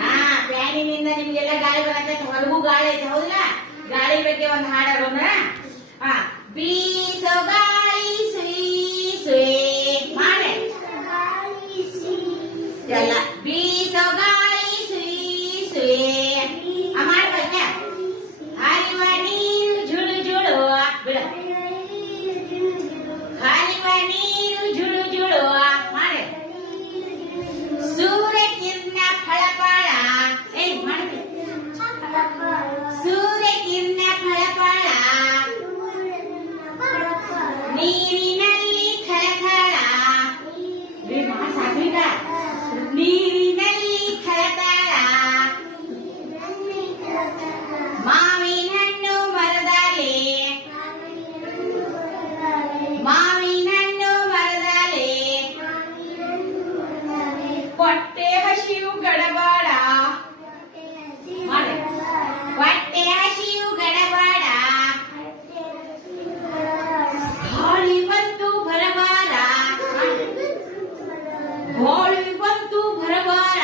ಹಾ ಫ್ಯಾನಿನಿಂದ ನಿಮ್ಗೆಲ್ಲ ಗಾಳಿ ಬರತ್ತೆ, ಹೊರಗೂ ಗಾಳಿ ಐತೆ ಹೌದಲ್ಲ. ಗಾಳಿ ಬಗ್ಗೆ ಒಂದು ಹಾಡೋಣ. ಹಾ, ಬೀಸೋ ಗಾಳಿ ಸುಯ್ ಸುಯ್ ಮಾಡೆ ಎಲ್ಲ. ಬೀಸೋ ಗಾಳಿ ಸುಯ್ ಸುಯ್ ಮಾಡ್ಬೇಕ. ಹರಿವ ನೀರು ಜುಳು ಜುಳು ಬಿಡ. ಹರಿವ ನೀರು ಜುಳು ಜುಳು ಮಾಡೆ. ಸೂರ್ಯ ಕಿರಣ ಫಳಫಳ ಮಾಡ್ಬೇಕು. ಸೂರ್ಯ ಕಿರಣ ಫಳಫಳ ನೀರಿನಲ್ಲಿ ಥಳಥಳ. ಸಾಕೀಗ ನೀರಿನಲ್ಲಿ ಥಳಥಳ. ಮಾವಿನ ಹಣ್ಣು ಮರದಾಲೆ. ಮಾವಿನ ಹಣ್ಣು ಮರದಾಲೆ. ಹೊಟ್ಟೆ ಹಸಿವು ಗಡಬಾಡ. ಹೊಟ್ಟೆ ಹಸಿವು ಗಡಬಾಡ. ಗಾಳಿ ಬಂತು ಬರಬಾರ. ಗಾಳಿ ಬಂತು ಬರಬಾರ.